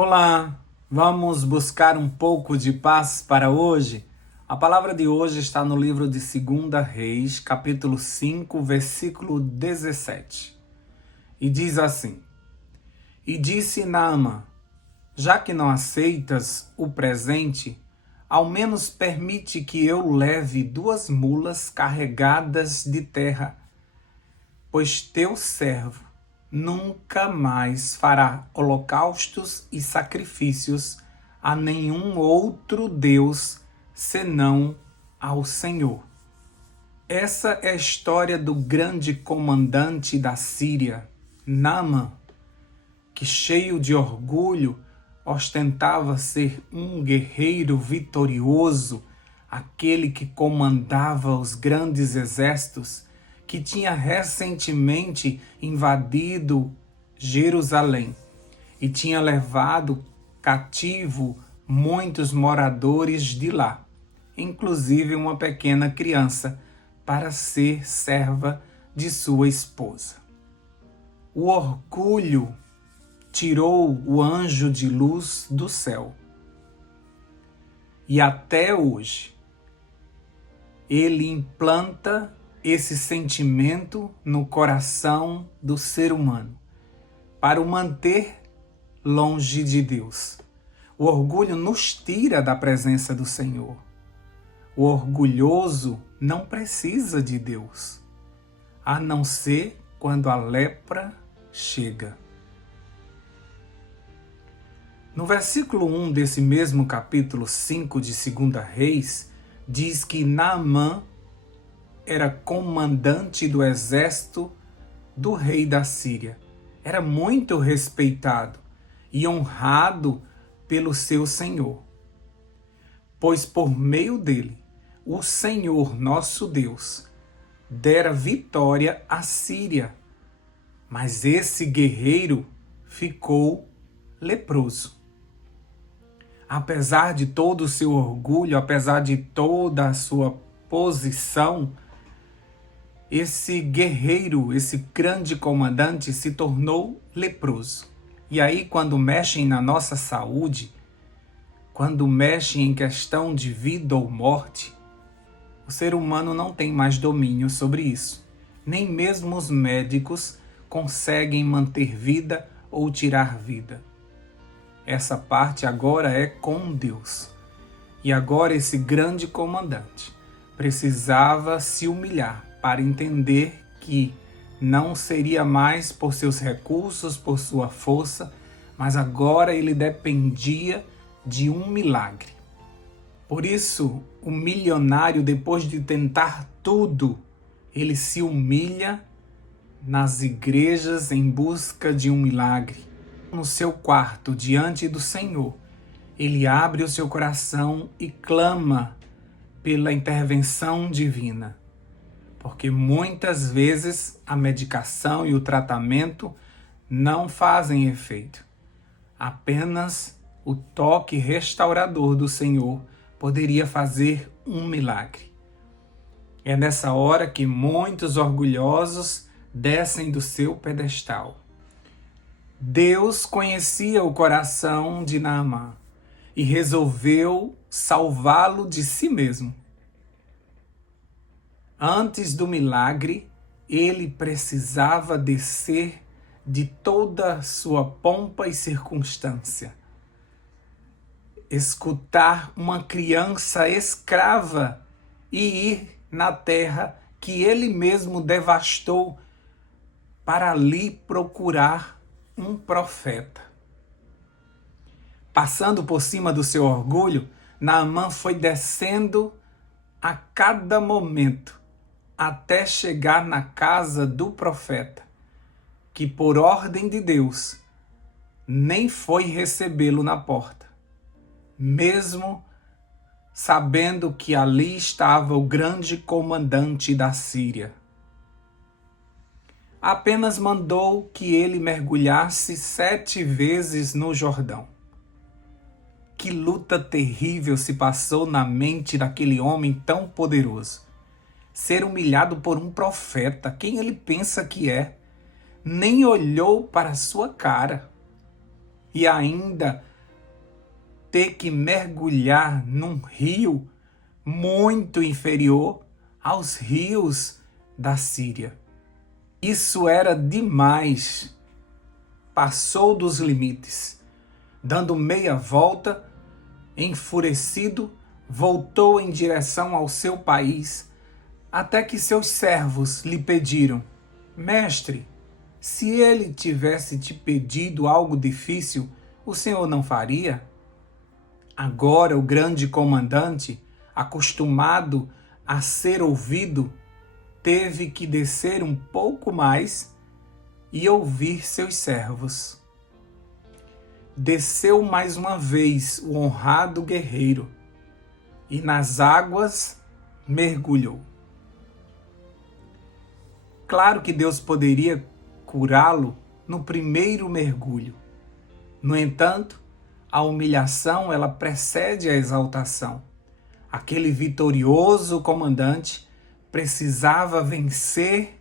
Olá, vamos buscar um pouco de paz para hoje? A palavra de hoje está no livro de 2 Reis, capítulo 5, versículo 17. E diz assim: E disse Naamã: já que não aceitas o presente, ao menos permite que eu leve 2 mulas carregadas de terra, pois teu servo nunca mais fará holocaustos e sacrifícios a nenhum outro Deus senão ao Senhor. Essa é a história do grande comandante da Síria, Naamã, que cheio de orgulho ostentava ser um guerreiro vitorioso, aquele que comandava os grandes exércitos, que tinha recentemente invadido Jerusalém e tinha levado cativo muitos moradores de lá, inclusive uma pequena criança, para ser serva de sua esposa. O orgulho tirou o anjo de luz do céu. E até hoje, ele implanta esse sentimento no coração do ser humano, para o manter longe de Deus. O orgulho nos tira da presença do Senhor. O orgulhoso não precisa de Deus, a não ser quando a lepra chega. No versículo 1 desse mesmo capítulo 5 de 2 Reis, diz que Naamã era comandante do exército do rei da Síria. Era muito respeitado e honrado pelo seu senhor, pois por meio dele, o Senhor nosso Deus dera vitória à Síria. Mas esse guerreiro ficou leproso. Apesar de todo o seu orgulho, apesar de toda a sua posição, esse guerreiro, esse grande comandante se tornou leproso. E aí, quando mexem na nossa saúde, quando mexem em questão de vida ou morte, o ser humano não tem mais domínio sobre isso. Nem mesmo os médicos conseguem manter vida ou tirar vida. Essa parte agora é com Deus. E agora esse grande comandante precisava se humilhar para entender que não seria mais por seus recursos, por sua força, mas agora ele dependia de um milagre. Por isso, o milionário, depois de tentar tudo, ele se humilha nas igrejas em busca de um milagre. No seu quarto, diante do Senhor, ele abre o seu coração e clama pela intervenção divina. Porque muitas vezes a medicação e o tratamento não fazem efeito. Apenas o toque restaurador do Senhor poderia fazer um milagre. É nessa hora que muitos orgulhosos descem do seu pedestal. Deus conhecia o coração de Naamã e resolveu salvá-lo de si mesmo. Antes do milagre, ele precisava descer de toda a sua pompa e circunstância. Escutar uma criança escrava e ir na terra que ele mesmo devastou para ali procurar um profeta. Passando por cima do seu orgulho, Naamã foi descendo a cada momento, até chegar na casa do profeta, que por ordem de Deus nem foi recebê-lo na porta, mesmo sabendo que ali estava o grande comandante da Síria. Apenas mandou que ele mergulhasse 7 vezes no Jordão. Que luta terrível se passou na mente daquele homem tão poderoso. Ser humilhado por um profeta, quem ele pensa que é, nem olhou para sua cara. e ainda ter que mergulhar num rio muito inferior aos rios da Síria. Isso era demais. Passou dos limites. Dando meia volta, enfurecido, voltou em direção ao seu país, até que seus servos lhe pediram: Mestre, se ele tivesse te pedido algo difícil, o senhor não faria? Agora o grande comandante, acostumado a ser ouvido, teve que descer um pouco mais e ouvir seus servos. Desceu mais uma vez o honrado guerreiro e nas águas mergulhou. Claro que Deus poderia curá-lo no primeiro mergulho. No entanto, a humilhação ela precede a exaltação. Aquele vitorioso comandante precisava vencer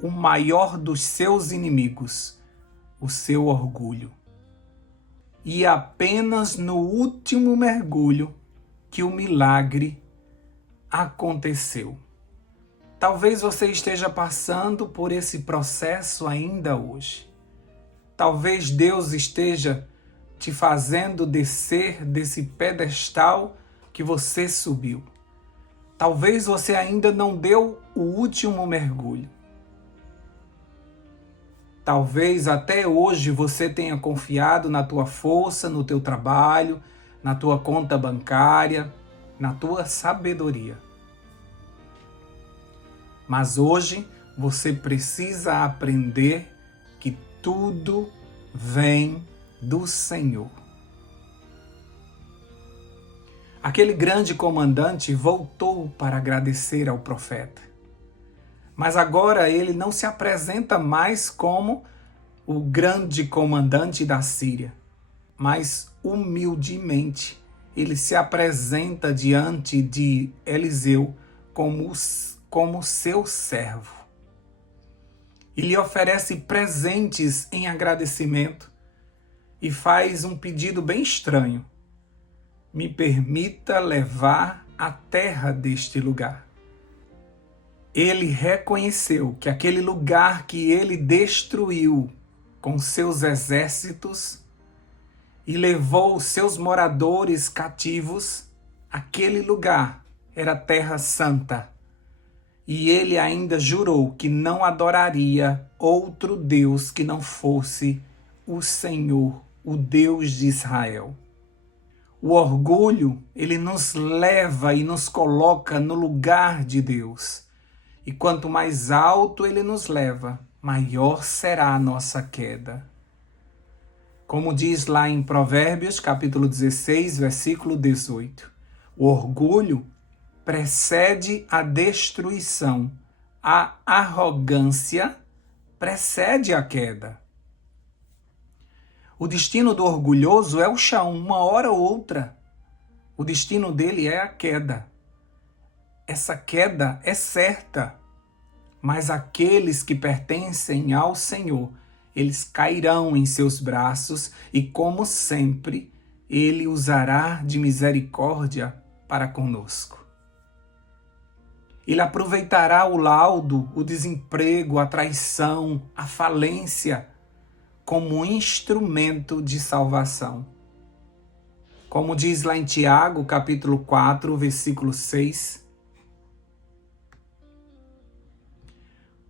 o maior dos seus inimigos, o seu orgulho. E apenas no último mergulho que o milagre aconteceu. Talvez você esteja passando por esse processo ainda hoje. Talvez Deus esteja te fazendo descer desse pedestal que você subiu. Talvez você ainda não deu o último mergulho. Talvez até hoje você tenha confiado na tua força, no teu trabalho, na tua conta bancária, na tua sabedoria. Mas hoje você precisa aprender que tudo vem do Senhor. Aquele grande comandante voltou para agradecer ao profeta. Mas agora ele não se apresenta mais como o grande comandante da Síria, mas humildemente ele se apresenta diante de Eliseu como seu servo. E lhe oferece presentes em agradecimento e faz um pedido bem estranho: me permita levar a terra deste lugar. Ele reconheceu que aquele lugar que ele destruiu com seus exércitos e levou seus moradores cativos, aquele lugar era terra santa. E ele ainda jurou que não adoraria outro Deus que não fosse o Senhor, o Deus de Israel. O orgulho, ele nos leva e nos coloca no lugar de Deus. E quanto mais alto ele nos leva, maior será a nossa queda. Como diz lá em Provérbios, capítulo 16, versículo 18. O orgulho precede a destruição. A arrogância precede a queda. O destino do orgulhoso é o chão, uma hora ou outra. O destino dele é a queda. Essa queda é certa, mas aqueles que pertencem ao Senhor, eles cairão em seus braços e, como sempre, Ele usará de misericórdia para conosco. Ele aproveitará o laudo, o desemprego, a traição, a falência, como instrumento de salvação. Como diz lá em Tiago, capítulo 4, versículo 6.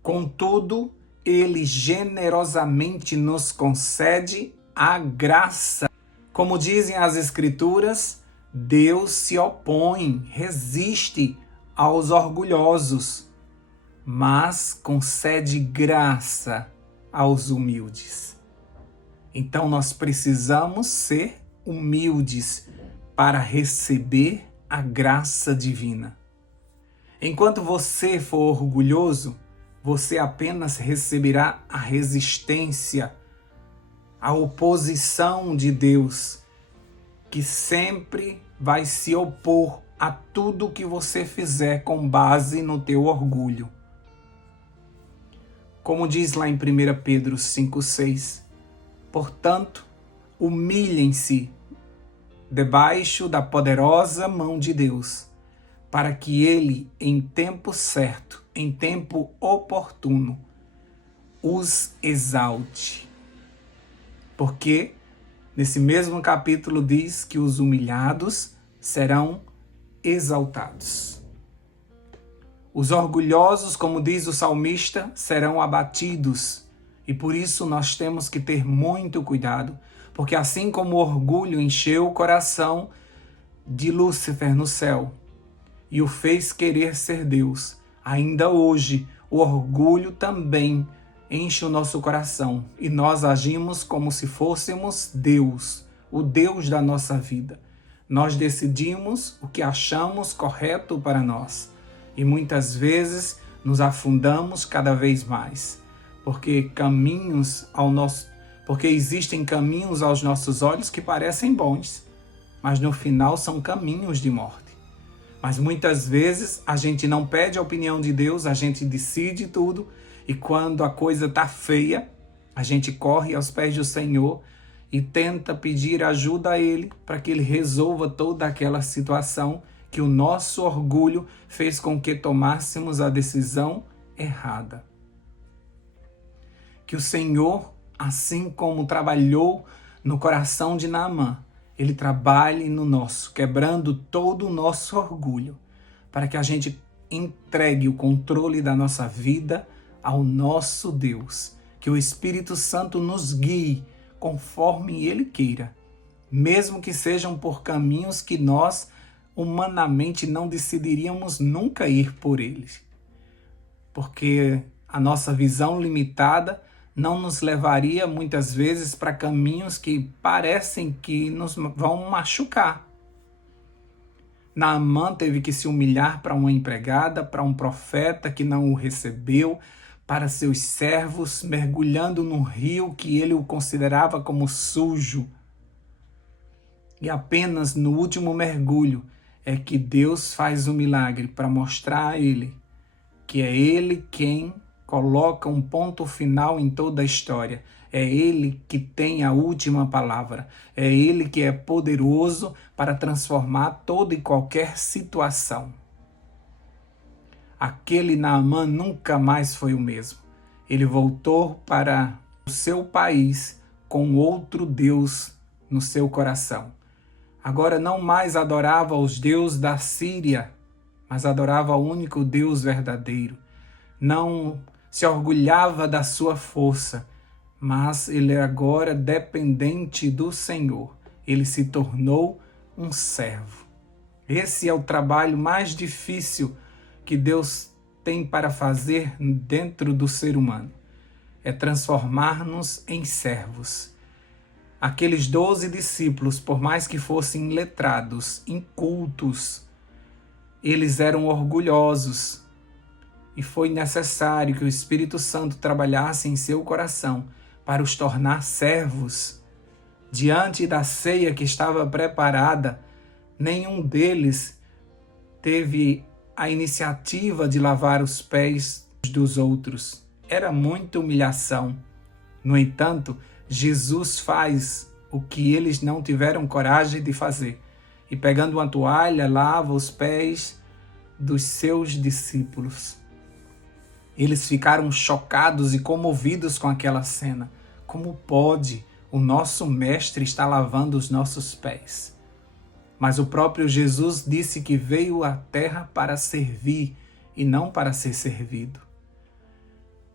Contudo, ele generosamente nos concede a graça. Como dizem as Escrituras, Deus se opõe, resiste aos orgulhosos, mas concede graça aos humildes. Então nós precisamos ser humildes para receber a graça divina. Enquanto você for orgulhoso, você apenas receberá a resistência, a oposição de Deus, que sempre vai se opor a tudo que você fizer com base no teu orgulho. Como diz lá em 1 Pedro 5,6, portanto, Humilhem-se debaixo da poderosa mão de Deus, para que Ele, em tempo certo, em tempo oportuno, os exalte. Porque nesse mesmo capítulo diz que os humilhados serão exaltados. Os orgulhosos, como diz o salmista, serão abatidos. E por isso nós temos que ter muito cuidado, porque assim como o orgulho encheu o coração de Lúcifer no céu e o fez querer ser Deus, ainda hoje o orgulho também enche o nosso coração e nós agimos como se fôssemos Deus, o Deus da nossa vida. Nós decidimos o que achamos correto para nós e muitas vezes nos afundamos cada vez mais, porque existem caminhos aos nossos olhos que parecem bons, mas no final são caminhos de morte. Mas muitas vezes a gente não pede a opinião de Deus, a gente decide tudo e quando a coisa está feia, a gente corre aos pés do Senhor e tenta pedir ajuda a Ele para que Ele resolva toda aquela situação que o nosso orgulho fez com que tomássemos a decisão errada. Que o Senhor, assim como trabalhou no coração de Naamã, Ele trabalhe no nosso, quebrando todo o nosso orgulho, para que a gente entregue o controle da nossa vida ao nosso Deus. Que o Espírito Santo nos guie conforme Ele queira, mesmo que sejam por caminhos que nós humanamente não decidiríamos nunca ir por eles. Porque a nossa visão limitada não nos levaria muitas vezes para caminhos que parecem que nos vão machucar. Naamã teve que se humilhar para uma empregada, para um profeta que não o recebeu, para seus servos, mergulhando num rio que ele o considerava como sujo. E apenas no último mergulho é que Deus faz o milagre para mostrar a ele que é Ele quem coloca um ponto final em toda a história. É Ele que tem a última palavra. É Ele que é poderoso para transformar toda e qualquer situação. Aquele Naamã nunca mais foi o mesmo. Ele voltou para o seu país com outro Deus no seu coração. Agora não mais adorava os deuses da Síria, mas adorava o único Deus verdadeiro. Não se orgulhava da sua força, mas ele agora dependente do Senhor. Ele se tornou um servo. Esse é o trabalho mais difícil que Deus tem para fazer dentro do ser humano. É transformar-nos em servos. Aqueles 12 discípulos, por mais que fossem letrados, incultos, eles eram orgulhosos. E foi necessário que o Espírito Santo trabalhasse em seu coração para os tornar servos. Diante da ceia que estava preparada, nenhum deles teve a iniciativa de lavar os pés dos outros. Era muita humilhação. No entanto, Jesus faz o que eles não tiveram coragem de fazer. E pegando uma toalha, lava os pés dos seus discípulos. Eles ficaram chocados e comovidos com aquela cena. Como pode o nosso mestre estar lavando os nossos pés? Mas o próprio Jesus disse que veio à terra para servir e não para ser servido.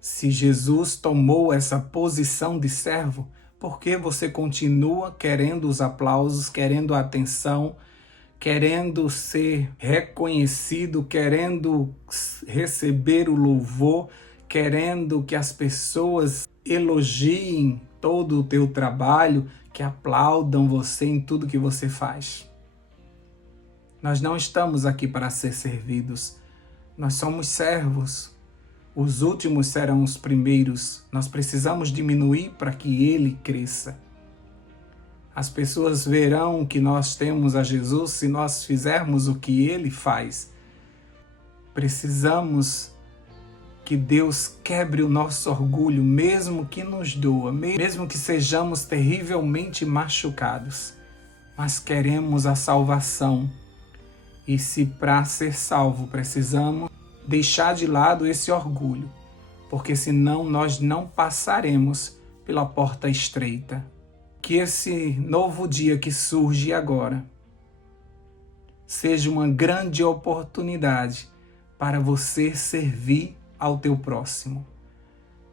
Se Jesus tomou essa posição de servo, por que você continua querendo os aplausos, querendo a atenção, querendo ser reconhecido, querendo receber o louvor, querendo que as pessoas elogiem todo o teu trabalho, que aplaudam você em tudo que você faz? Nós não estamos aqui para ser servidos. Nós somos servos. Os últimos serão os primeiros. Nós precisamos diminuir para que Ele cresça. As pessoas verão que nós temos a Jesus se nós fizermos o que Ele faz. Precisamos Que Deus quebre o nosso orgulho, mesmo que nos doa, mesmo que sejamos terrivelmente machucados. Mas queremos a salvação. E se para ser salvo precisamos deixar de lado esse orgulho, porque senão nós não passaremos pela porta estreita. Que esse novo dia que surge agora seja uma grande oportunidade para você servir ao teu próximo.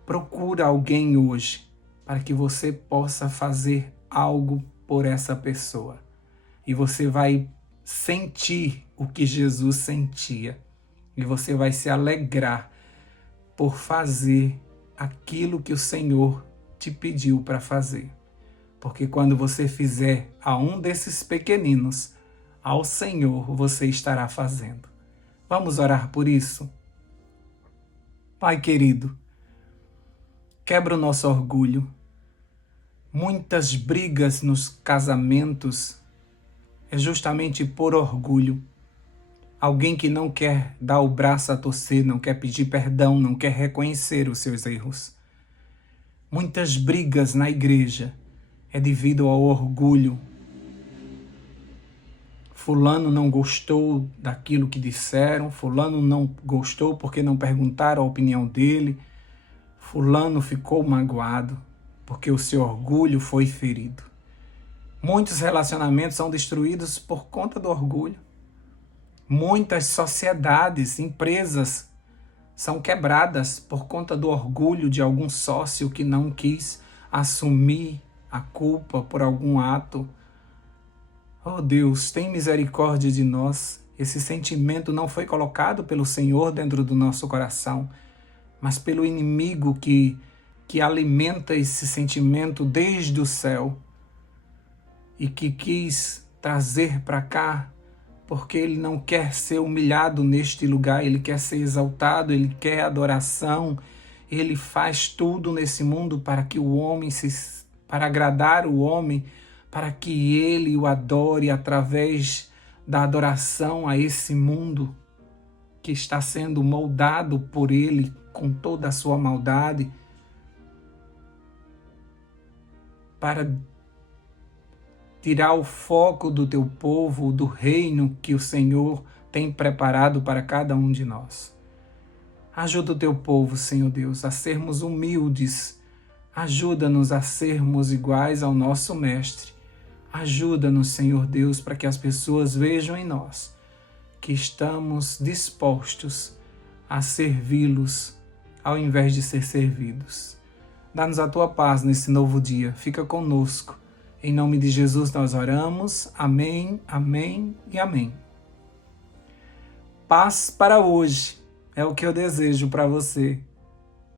Procura alguém hoje para que você possa fazer algo por essa pessoa. E você vai sentir o que Jesus sentia. E você vai se alegrar por fazer aquilo que o Senhor te pediu para fazer. Porque quando você fizer a um desses pequeninos, ao Senhor você estará fazendo. Vamos orar por isso? Pai querido, quebra o nosso orgulho. Muitas brigas nos casamentos é justamente por orgulho. Alguém que não quer dar o braço a torcer, não quer pedir perdão, não quer reconhecer os seus erros. Muitas brigas na igreja é devido ao orgulho. Fulano não gostou daquilo que disseram, fulano não gostou porque não perguntaram a opinião dele, fulano ficou magoado porque o seu orgulho foi ferido. Muitos relacionamentos são destruídos por conta do orgulho. Muitas sociedades, empresas são quebradas por conta do orgulho de algum sócio que não quis assumir a culpa por algum ato. Oh Deus, tem misericórdia de nós. Esse sentimento não foi colocado pelo Senhor dentro do nosso coração, mas pelo inimigo que alimenta esse sentimento desde o céu e que quis trazer para cá, porque ele não quer ser humilhado neste lugar, ele quer ser exaltado, ele quer adoração, ele faz tudo nesse mundo para que o homem para agradar o homem, para que ele o adore através da adoração a esse mundo que está sendo moldado por ele com toda a sua maldade, para tirar o foco do teu povo, do reino que o Senhor tem preparado para cada um de nós. Ajuda o teu povo, Senhor Deus, a sermos humildes. Ajuda-nos a sermos iguais ao nosso Mestre. Ajuda-nos, Senhor Deus, para que as pessoas vejam em nós que estamos dispostos a servi-los ao invés de ser servidos. Dá-nos a tua paz nesse novo dia. Fica conosco. Em nome de Jesus nós oramos. Amém, amém e amém. Paz para hoje é o que eu desejo para você.